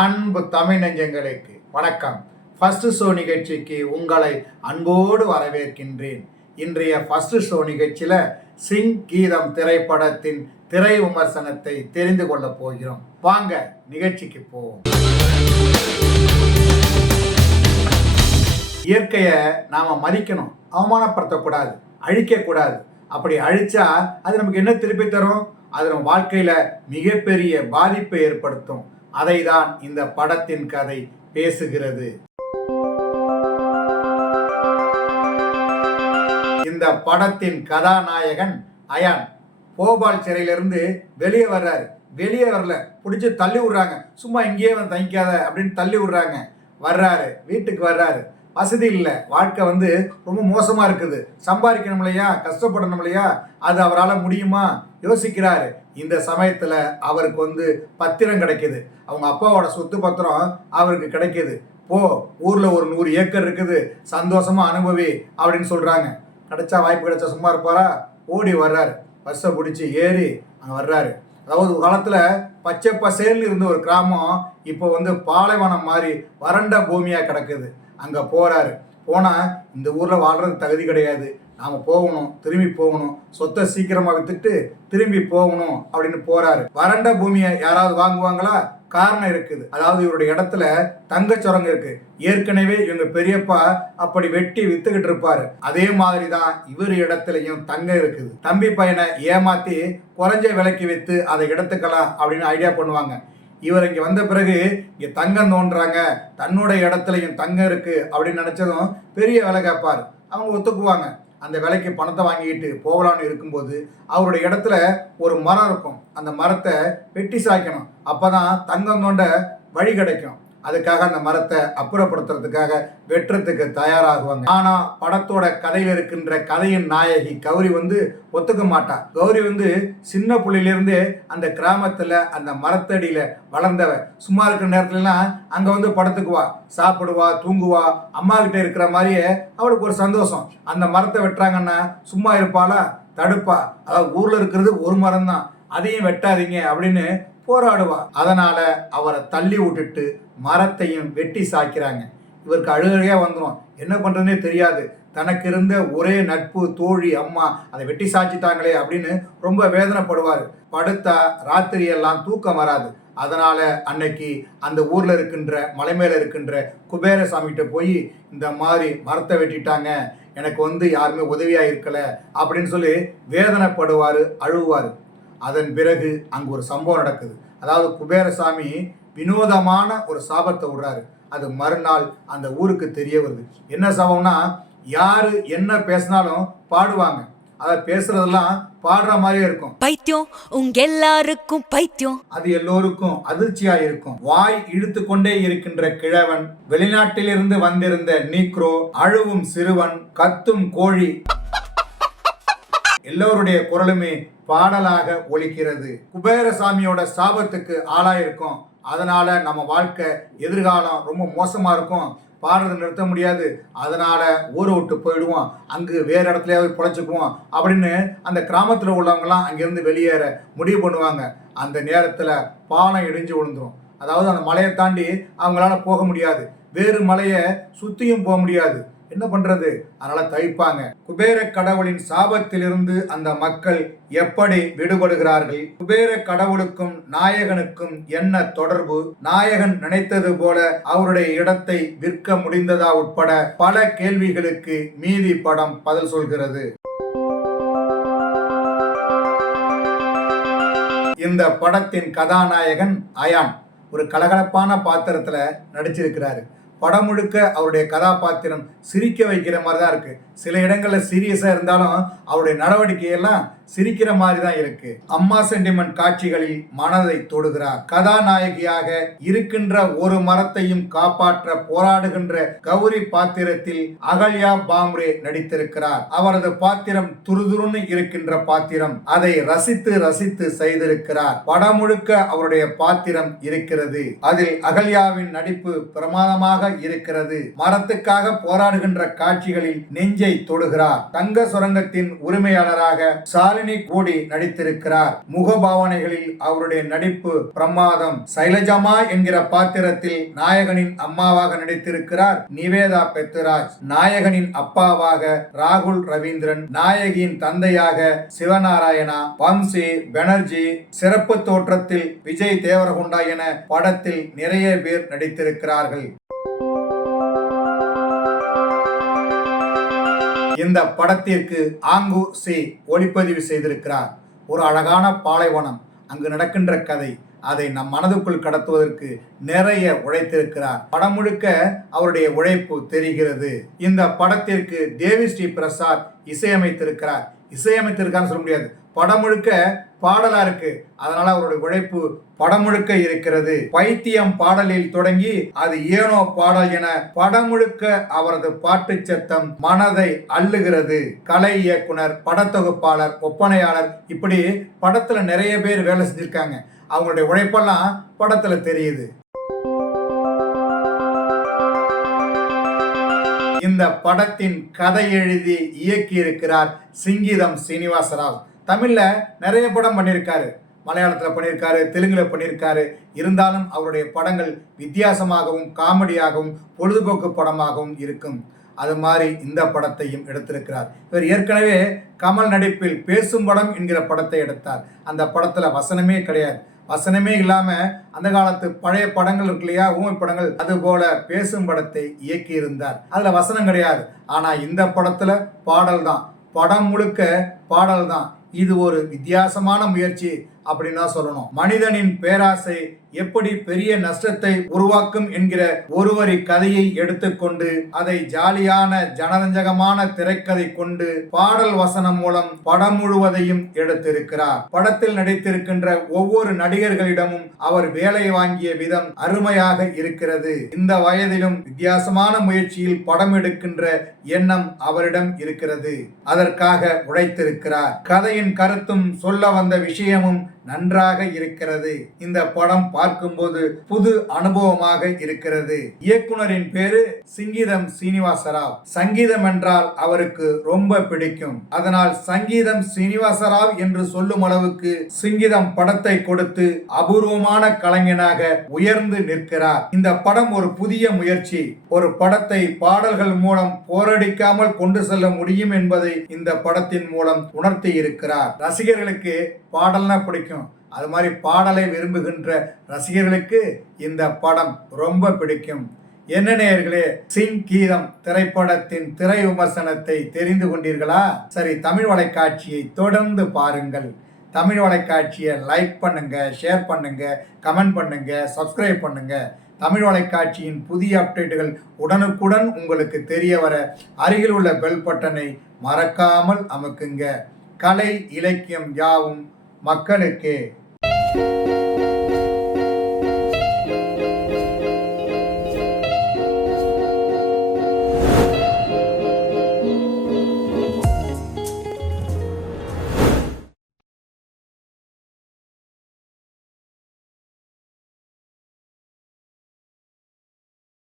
அன்பு தமிழ் நெஞ்சங்களுக்கு வணக்கம். ஃபர்ஸ்ட் ஷோ நிகழ்ச்சிக்கு உங்களை அன்போடு வரவேற்கின்றேன். இன்றைய ஃபர்ஸ்ட் ஷோ நிகழ்ச்சியில் சிங் கீதம் திரைப்படத்தின் திரை விமர்சனத்தை தெரிந்து கொள்ள போகிறோம். வாங்க நிகழ்ச்சிக்கு போவோம். இயற்கையை நாம மதிக்கணும், அவமானப்படுத்தக்கூடாது, அழிக்கக்கூடாது. அப்படி அழிச்சா அது நமக்கு என்ன திருப்பி தரும்? அது நம்ம வாழ்க்கையில மிகப்பெரிய பாதிப்பை ஏற்படுத்தும். அதை தான் இந்த படத்தின் கதை பேசுகிறது. இந்த படத்தின் கதாநாயகன் அயான் போபால் சிறையிலிருந்து வெளியே வர்றாரு. வெளியே வரல, பிடிச்சி தள்ளி விடுறாங்க. சும்மா இங்கேயே வந்து தங்கிக்காத அப்படின்னு தள்ளி விடுறாங்க. வர்றாரு, வீட்டுக்கு வர்றாரு. வசதி இல்லை, வாழ்க்கை ரொம்ப மோசமாக இருக்குது. சம்பாதிக்கணும் இல்லையா, கஷ்டப்படணும் இல்லையா, அது அவரால் முடியுமா யோசிக்கிறாரு. இந்த சமயத்தில் அவருக்கு பத்திரம் கிடைக்கிது. அவங்க அப்பாவோட சொத்து பத்திரம் அவருக்கு கிடைக்கிது. ஊரில் ஒரு 100 ஏக்கர் இருக்குது, சந்தோஷமாக அனுபவி அப்படின்னு சொல்கிறாங்க. கிடைச்சா வாய்ப்பு கிடைச்சா சும்மா இருப்பாரா? ஓடி வர்றாரு, பஸ்ஸை பிடிச்சி ஏறி அங்கே வர்றாரு. அதாவது ஒரு காலத்தில் பச்சை பசேல்னு இருந்த ஒரு கிராமம் இப்போ பாலைவனம் மாதிரி வறண்ட பூமியாக கிடக்குது. அங்கே போகிறாரு. போனால் இந்த ஊரில் வாழ்கிறது தகுதி கிடையாது, நாம் போகணும், திரும்பி போகணும், சொத்தை சீக்கிரமாக விற்றுட்டு திரும்பி போகணும் அப்படின்னு போகிறாரு. வறண்ட பூமியை யாராவது வாங்குவாங்களா? காரணம் இருக்குது. அதாவது இவருடைய இடத்துல தங்க சுரங்கம் இருக்கு. ஏற்கனவே இவங்க பெரியப்பா அப்படி வெட்டி வித்துக்கிட்டு இருப்பாரு. அதே மாதிரி தான் இவர் இடத்துலையும் தங்கம் இருக்குது. தம்பி பையனை ஏமாத்தி குறைஞ்ச விலைக்கு வித்து அதை எடுத்துக்கலாம் அப்படின்னு ஐடியா பண்ணுவாங்க. இவர் இங்கே வந்த பிறகு இங்கே தங்கம் தோன்றாங்க, தன்னோட இடத்துலையும் தங்கம் இருக்கு அப்படின்னு நினைச்சதும் பெரிய விலை கேட்பார். அவங்க ஒத்துக்குவாங்க. அந்த விலைக்கு பணத்தை வாங்கிட்டு போகலான்னு இருக்கும்போது அவருடைய இடத்துல ஒரு மரம் இருக்கும். அந்த மரத்தை வெட்டி சாய்க்கணும். அப்போதான் தங்கம் தோண்ட வழி கிடைக்கும். அதுக்காக அந்த மரத்தை அப்புறப்படுத்துறதுக்காக வெட்டுறதுக்கு தயாராகுவாங்க. ஆனா படத்தோட கதையில் இருக்கின்ற கதையின் நாயகி கௌரி ஒத்துக்க மாட்டா. கௌரி சின்ன புள்ளிலிருந்து அந்த கிராமத்துல அந்த மரத்தடியில வளர்ந்தவ. சும்மா இருக்கிற நேரத்துலலாம் அங்க படத்துக்குவா, சாப்பிடுவா, தூங்குவா. அம்மா கிட்ட இருக்கிற மாதிரியே அவளுக்கு ஒரு சந்தோஷம். அந்த மரத்தை வெட்டுறாங்கன்னா சும்மா இருப்பாளா? தடுப்பா. அதாவது ஊர்ல இருக்கிறது ஒரு மரம் தான், அதையும் வெட்டாதீங்க அப்படின்னு போராடுவா. அதனால அவரை தள்ளி விட்டுட்டு மரத்தையும் வெட்டி சாய்க்கிறாங்க. இவருக்கு அழுகையா வந்துடும். என்ன பண்றதுன்னே தெரியாது. தனக்கு இருந்த ஒரே நட்பு தோழி அம்மா அதை வெட்டி சாய்ச்சிட்டாங்களே அப்படின்னு ரொம்ப வேதனைப்படுவார். படுத்தா ராத்திரி எல்லாம் தூக்கம் வராது. அதனால அன்னைக்கு அந்த ஊர்ல இருக்கின்ற மலை மேல இருக்கின்ற குபேரசாமிகிட்ட போய் இந்த மாதிரி மரத்தை வெட்டிட்டாங்க, எனக்கு யாருமே உதவியா இருக்கல அப்படின்னு சொல்லி வேதனைப்படுவாரு, அழுவாரு. அதன் பிறகு அங்கு ஒரு சம்பவம் நடக்குது. அதாவது குபேரசாமி வினோதமான ஒரு சாபத்தை விடுறாரு. அது மறுநாள் அந்த ஊருக்கு தெரிய வருது. என்ன சாபம்னா, யாரு என்ன பேசினாலும் பாடுவாங்க. அதை பேசுறதெல்லாம் பாடுற மாதிரியே இருக்கும். பைத்தியம் உங்க எல்லாருக்கும் பைத்தியம். அது எல்லோருக்கும் அதிர்ச்சியா இருக்கும். வாய் இழுத்து கொண்டே இருக்கின்ற கிழவன், வெளிநாட்டிலிருந்து வந்திருந்த நீக்ரோ, அழுவும் சிறுவன், கத்தும் கோழி, எல்லோருடைய குரலுமே பாடலாக ஒலிக்கிறது. குபேரசாமியோட சாபத்துக்கு ஆளாயிருக்கும். அதனால நம்ம வாழ்க்கை எதிர்காலம் ரொம்ப மோசமா இருக்கும். பாடுறதை நிறுத்த முடியாது. அதனால ஊரை விட்டு போயிடுவோம், அங்கு வேற இடத்துலயாவது பொழைச்சுக்குவோம் அப்படின்னு அந்த கிராமத்தில் உள்ளவங்கலாம் அங்கிருந்து வெளியேற முடிவு பண்ணுவாங்க. அந்த நேரத்தில் பாலம் இடிஞ்சு விழுந்துரும். அதாவது அந்த மலையை தாண்டி அவங்களால போக முடியாது. வேறு மலையை சுத்தியும் போக முடியாது. என்ன பண்றது? அதனால தவிப்பாங்க. குபேர கடவுளின் சாபத்திலிருந்து அந்த மக்கள் எப்படி விடுபடுகிறார்கள்? குபேர கடவுளுக்கும் நாயகனுக்கும் என்ன தொடர்பு? நாயகன் நினைத்தது போல அவருடைய இடத்தை விற்க முடிந்ததா? உட்பட பல கேள்விகளுக்கு மீதி படம் பதில் சொல்கிறது. இந்த படத்தின் கதாநாயகன் அயான் ஒரு கலகலப்பான பாத்திரத்துல நடிச்சிருக்கிறாரு. படம் முழுக்க அவருடைய கதாபாத்திரம் சிரிக்க வைக்கிற மாதிரி தான் இருக்கு. சில இடங்கள்ல சீரியஸா இருந்தாலும் அவருடைய நடவடிக்கையெல்லாம் சிரிக்கிற மாதிரி தான் இருக்கு. அம்மா சென்டிமெண்ட் காட்சிகளில் மனதை தொடுகிறார். கதாநாயகியாக இருக்கின்ற ஒரு மரத்தையும் காப்பாற்ற போராடுகின்ற கௌரி பாத்திரத்தில் அகல்யா பாம்ரே நடித்திருக்கிறார். அவரது பாத்திரம் துருதுருன்னு இருக்கின்ற பாத்திரம். அதை ரசித்து ரசித்து செய்திருக்கிறார். படம் முழுக்க அவருடைய பாத்திரம் இருக்கிறது. அதில் அகல்யாவின் நடிப்பு பிரமாதமாக இருக்கிறது. மரத்துக்காக போராடுகின்ற காட்சிகளில் நெஞ்சை தொடுகிறார். தங்க சுரங்கத்தின் உரிமையாளராக சாலை ஷாலினி கூடி நடித்திருக்கிறார். முகபாவனைகளில் அவருடைய நடிப்பு பிரமாதம். சைலஜாமா என்கிற பாத்திரத்தில் நாயகனின் அம்மாவாக நடித்திருக்கிறார் நிவேதா பெத்துராஜ். நாயகனின் அப்பாவாக ராகுல் ரவீந்திரன், நாயகியின் தந்தையாக சிவநாராயணா, வம்சி பெனர்ஜி, சிறப்பு தோற்றத்தில் விஜய் தேவரகுண்டா என படத்தில் நிறைய பேர் நடித்திருக்கிறார்கள். இந்த படத்திற்கு ஆங்கூர் சி ஒளிப்பதிவு செய்திருக்கிறார். ஒரு அழகான பாலைவனம், அங்கு நடக்கின்ற கதை, அதை நம் மனதுக்குள் கடத்துவதற்கு நிறைய உழைத்திருக்கிறார். படம் முழுக்க அவருடைய உழைப்பு தெரிகிறது. இந்த படத்திற்கு தேவி ஸ்ரீ பிரசாத் இசையமைத்திருக்கிறார். இசையமைத்திருக்கான்னு சொல்ல முடியாது, படம் முழுக்க பாடலா இருக்கு. அதனால அவருடைய உழைப்பு படம் முழுக்க இருக்கிறது. பைத்தியம் பாடலில் தொடங்கி அது ஏனோ பாடல் என படம் முழுக்க அவரது பாட்டு சத்தம் மனதை அள்ளுகிறது. கலை இயக்குனர், படத்தொகுப்பாளர், ஒப்பனையாளர், இப்படி படத்துல நிறைய பேர் வேலை செஞ்சிருக்காங்க. அவங்களுடைய உழைப்பெல்லாம் படத்துல தெரியுது. இந்த படத்தின் கதை எழுதி இயக்கி இருக்கிறார் சிங்கீதம் சீனிவாசராவ். தமிழ்ல நிறைய படம் பண்ணியிருக்காரு, மலையாளத்தில் பண்ணியிருக்காரு, தெலுங்குல பண்ணியிருக்காரு. இருந்தாலும் அவருடைய படங்கள் வித்தியாசமாகவும் காமெடியாகவும் பொழுதுபோக்கு படமாகவும் இருக்கும். அது மாதிரி இந்த படத்தையும் எடுத்திருக்கிறார். இவர் ஏற்கனவே கமல் நடிப்பில் பேசும் படம் என்கிற படத்தை எடுத்தார். அந்த படத்துல வசனமே கிடையாது. வசனமே இல்லாம அந்த காலத்து பழைய படங்கள் இருக்கு இல்லையா, ஊமை படங்கள், அது போல பேசும் படத்தை இயக்கி இருந்தார். அதுல வசனம் கிடையாது. ஆனா இந்த படத்துல பாடல் தான், படம் முழுக்க பாடல் தான். இது ஒரு வித்தியாசமான முயற்சி அப்படின்னு தான் சொல்லணும். மனிதனின் பேராசை எப்படி பெரிய நஷ்டத்தை உருவாக்கும் என்கிற ஒருவரி கதையை எடுத்துக்கொண்டு அதை ஜாலியான ஜனரஞ்சகமான திரைக்கதை கொண்டு பாடல் வசனம் மூலம் படம் முழுவதையும் எடுத்திருக்கிறார். படத்தில் நடித்திருக்கின்ற ஒவ்வொரு நடிகர்களிடமும் அவர் வேலை வாங்கிய விதம் அருமையாக இருக்கிறது. இந்த வயதிலும் வித்தியாசமான முயற்சியில் படம் எடுக்கின்ற எண்ணம் அவரிடம் இருக்கிறது. அதற்காக உழைத்திருக்கிறார். கதையின் கருத்தும் சொல்ல வந்த விஷயமும் நன்றாக இருக்கிறது. இந்த படம் பார்க்கும்போது புது அனுபவமாக இருக்கிறது. இயக்குனரின் பேரு சிங்கீதம் சீனிவாசராவ். சங்கீதம் என்றால் அவருக்கு ரொம்ப பிடிக்கும். அதனால் சங்கீதம் சீனிவாசராவ் என்று சொல்லும் அளவுக்கு சிங்கீதம் படத்தை கொடுத்து அபூர்வமான கலைஞனாக உயர்ந்து நிற்கிறார். இந்த படம் ஒரு புதிய முயற்சி. ஒரு படத்தை பாடல்கள் மூலம் போரடிக்காமல் கொண்டு செல்ல முடியும் என்பதை இந்த படத்தின் மூலம் உணர்த்தி இருக்கிறார். ரசிகர்களுக்கு பாடல்னா பிடிக்கும். அது மாதிரி பாடலை விரும்புகின்ற ரசிகர்களுக்கு இந்த படம் ரொம்ப பிடிக்கும். என்ன நேயர்களே, சிங்கீதம் திரைப்படத்தின் திரை விமர்சனத்தை தெரிந்து கொண்டீர்களா? சரி, தமிழ் வலைக்காட்சியை தொடர்ந்து பாருங்கள். தமிழ் வலைக்காட்சியை லைக் பண்ணுங்க, ஷேர் பண்ணுங்க, கமெண்ட் பண்ணுங்க, சப்ஸ்கிரைப் பண்ணுங்க. தமிழ் வலைக்காட்சியின் புதிய அப்டேட்டுகள் உடனுக்குடன் உங்களுக்கு தெரிய வர அருகில் உள்ள பெல் பட்டனை மறக்காமல் அமுக்குங்க. கலை இலக்கியம் யாவும் மக்களுக்கே.